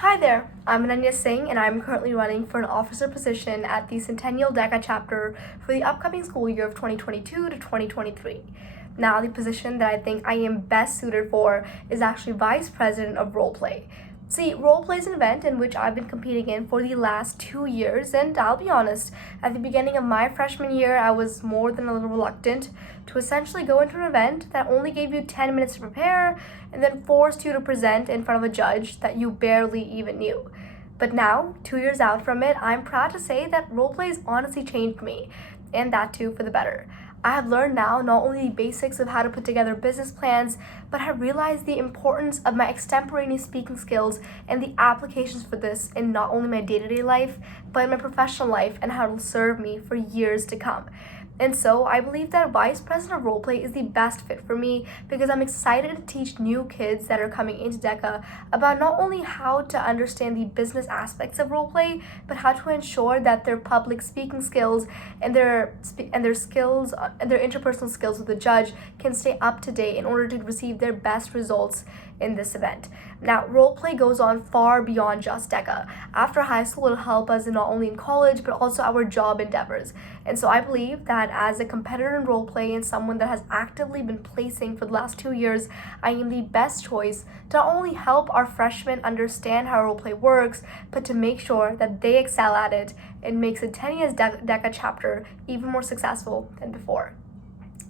Hi there, I'm Ananya Singh and I'm currently running for an officer position at the Centennial DECA chapter for the upcoming school year of 2022 to 2023. Now, the position that I think I am best suited for is actually Vice President of Roleplay. See, Roleplay is an event in which I've been competing in for the last 2 years, and I'll be honest, at the beginning of my freshman year, I was more than a little reluctant to essentially go into an event that only gave you 10 minutes to prepare and then forced you to present in front of a judge that you barely even knew. But now, 2 years out from it, I'm proud to say that roleplay has honestly changed me, and that too for the better. I have learned now not only the basics of how to put together business plans, but have realized the importance of my extemporaneous speaking skills and the applications for this in not only my day-to-day life, but in my professional life and how it will serve me for years to come. And so I believe that Vice President of Roleplay is the best fit for me because I'm excited to teach new kids that are coming into DECA about not only how to understand the business aspects of roleplay, but how to ensure that their public speaking skills and their skills and their interpersonal skills with the judge can stay up to date in order to receive their best results in this event. Now, roleplay goes on far beyond just DECA. After high school, it'll help us not only in college, but also our job endeavors. And so I believe that as a competitor in roleplay and someone that has actively been placing for the last 2 years, I am the best choice to not only help our freshmen understand how roleplay works, but to make sure that they excel at it and make Centennial's DECA chapter even more successful than before.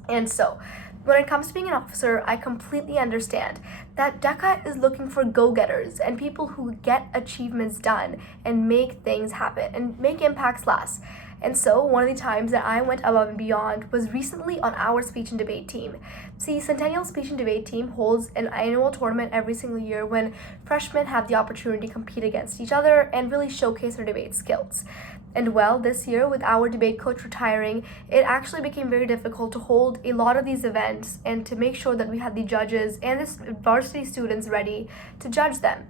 And so, when it comes to being an officer, I completely understand that DECA is looking for go-getters and people who get achievements done and make things happen and make impacts last. And so one of the times that I went above and beyond was recently on our speech and debate team. See, Centennial Speech and Debate Team holds an annual tournament every single year when freshmen have the opportunity to compete against each other and really showcase their debate skills. And well, this year with our debate coach retiring, it actually became very difficult to hold a lot of these events and to make sure that we had the judges and the varsity students ready to judge them.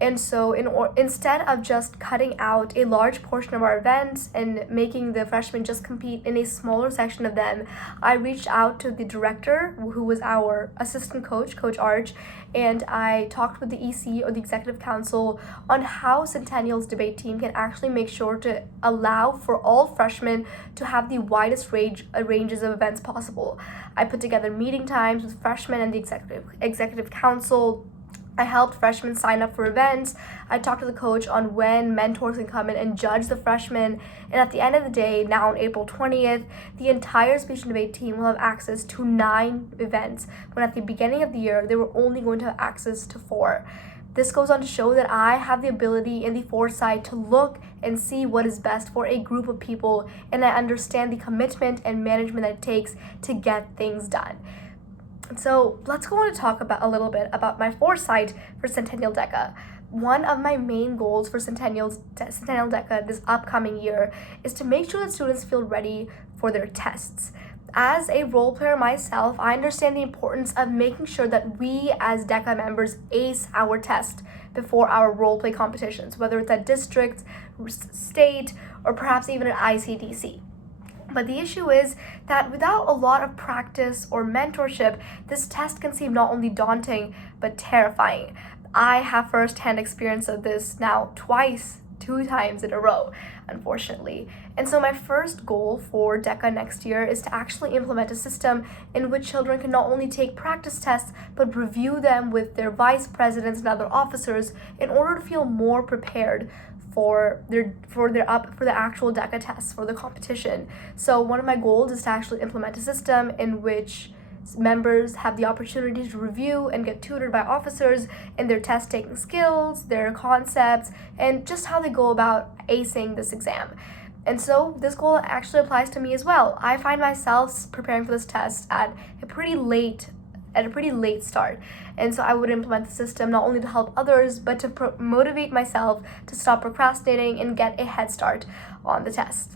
And so instead of just cutting out a large portion of our events and making the freshmen just compete in a smaller section of them, I reached out to the director, who was our assistant coach, Coach Arch, and I talked with the EC or the Executive Council on how Centennial's debate team can actually make sure to allow for all freshmen to have the widest ranges of events possible. I put together meeting times with freshmen and the Executive Council. I helped freshmen sign up for events. I talked to the coach on when mentors can come in and judge the freshmen. And at the end of the day, now on April 20th, the entire speech and debate team will have access to 9 events, when at the beginning of the year, they were only going to have access to 4. This goes on to show that I have the ability and the foresight to look and see what is best for a group of people, and I understand the commitment and management that it takes to get things done. So let's go on to talk about a little bit about my foresight for Centennial DECA. One of my main goals for Centennial DECA this upcoming year is to make sure that students feel ready for their tests. As a role player myself, I understand the importance of making sure that we as DECA members ace our test before our role play competitions, whether it's at district, state, or perhaps even at ICDC. But the issue is that without a lot of practice or mentorship, this test can seem not only daunting, but terrifying. I have first-hand experience of this now 2 times in a row, unfortunately. And so my first goal for DECA next year is to actually implement a system in which children can not only take practice tests, but review them with their vice presidents and other officers in order to feel more prepared for the actual DECA tests for the competition. So one of my goals is to actually implement a system in which members have the opportunity to review and get tutored by officers in their test taking skills, their concepts, and just how they go about acing this exam. And so this goal actually applies to me as well. I find myself preparing for this test at a pretty late start. And so I would implement the system not only to help others, but to motivate myself to stop procrastinating and get a head start on the test.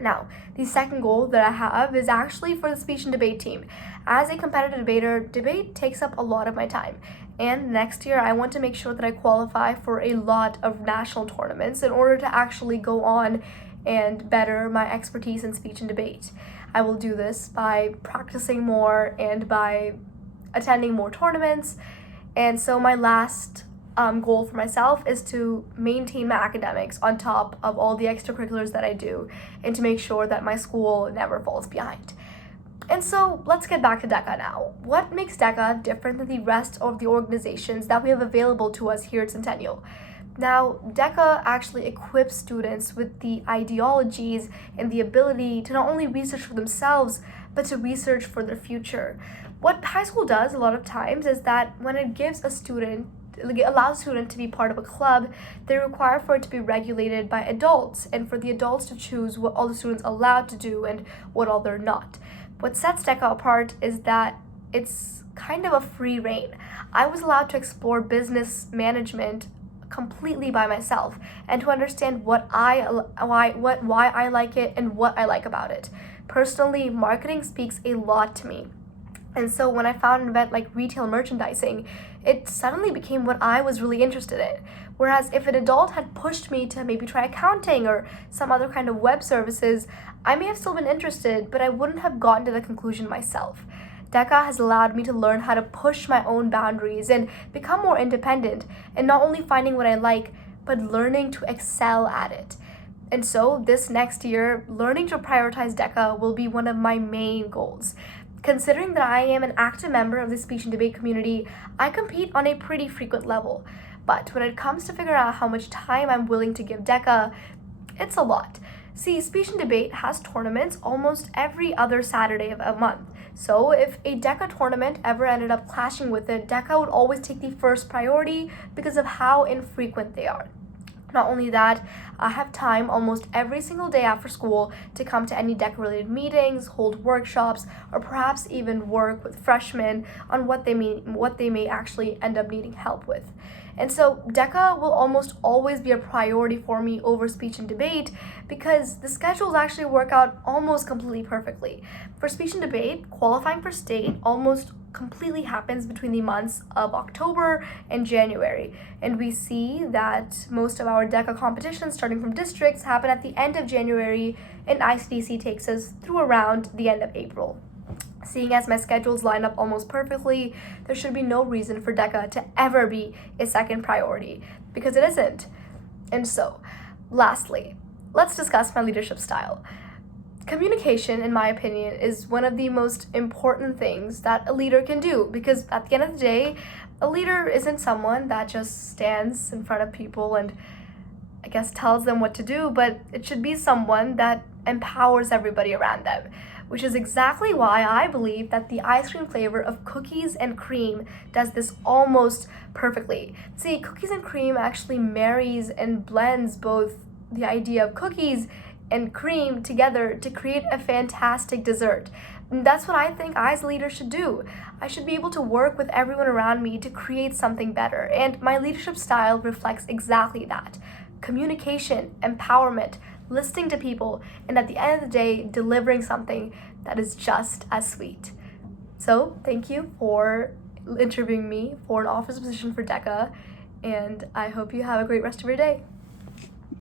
Now, the second goal that I have is actually for the speech and debate team. As a competitive debater, debate takes up a lot of my time. And next year, I want to make sure that I qualify for a lot of national tournaments in order to actually go on and better my expertise in speech and debate. I will do this by practicing more and by attending more tournaments. And so my last goal for myself is to maintain my academics on top of all the extracurriculars that I do, and to make sure that my school never falls behind. And so let's get back to DECA now. What makes DECA different than the rest of the organizations that we have available to us here at Centennial? Now, DECA actually equips students with the ideologies and the ability to not only research for themselves, but to research for their future. What high school does a lot of times is that when it gives a student it allows a student to be part of a club, they require for it to be regulated by adults, and for the adults to choose what all the students are allowed to do and what all they're not. What sets DECA apart is that it's kind of a free reign. I was allowed to explore business management completely by myself, and to understand why I like it and what I like about it. Personally, marketing speaks a lot to me. And so when I found an event like retail merchandising, it suddenly became what I was really interested in. Whereas if an adult had pushed me to maybe try accounting or some other kind of web services, I may have still been interested, but I wouldn't have gotten to the conclusion myself. DECA has allowed me to learn how to push my own boundaries and become more independent, and not only finding what I like, but learning to excel at it. And so this next year, learning to prioritize DECA will be one of my main goals. Considering that I am an active member of the speech and debate community, I compete on a pretty frequent level. But when it comes to figure out how much time I'm willing to give DECA, it's a lot. See, speech and debate has tournaments almost every other Saturday of a month. So if a DECA tournament ever ended up clashing with it, DECA would always take the first priority because of how infrequent they are. Not only that, I have time almost every single day after school to come to any DECA-related meetings, hold workshops, or perhaps even work with freshmen on what they may actually end up needing help with. And so DECA will almost always be a priority for me over speech and debate because the schedules actually work out almost completely perfectly. For speech and debate, qualifying for state almost completely happens between the months of October and January. And we see that most of our DECA competitions starting from districts happen at the end of January, and ICDC takes us through around the end of April. Seeing as my schedules line up almost perfectly, there should be no reason for DECA to ever be a second priority, because it isn't. And so, lastly, let's discuss my leadership style. Communication, in my opinion, is one of the most important things that a leader can do, because at the end of the day, a leader isn't someone that just stands in front of people and I guess tells them what to do, but it should be someone that empowers everybody around them, which is exactly why I believe that the ice cream flavor of cookies and cream does this almost perfectly. See, cookies and cream actually marries and blends both the idea of cookies and cream together to create a fantastic dessert. And that's what I think I as a leader should do. I should be able to work with everyone around me to create something better, and my leadership style reflects exactly that. Communication, empowerment, listening to people, and at the end of the day, delivering something that is just as sweet. So, thank you for interviewing me for an office position for DECA, and I hope you have a great rest of your day.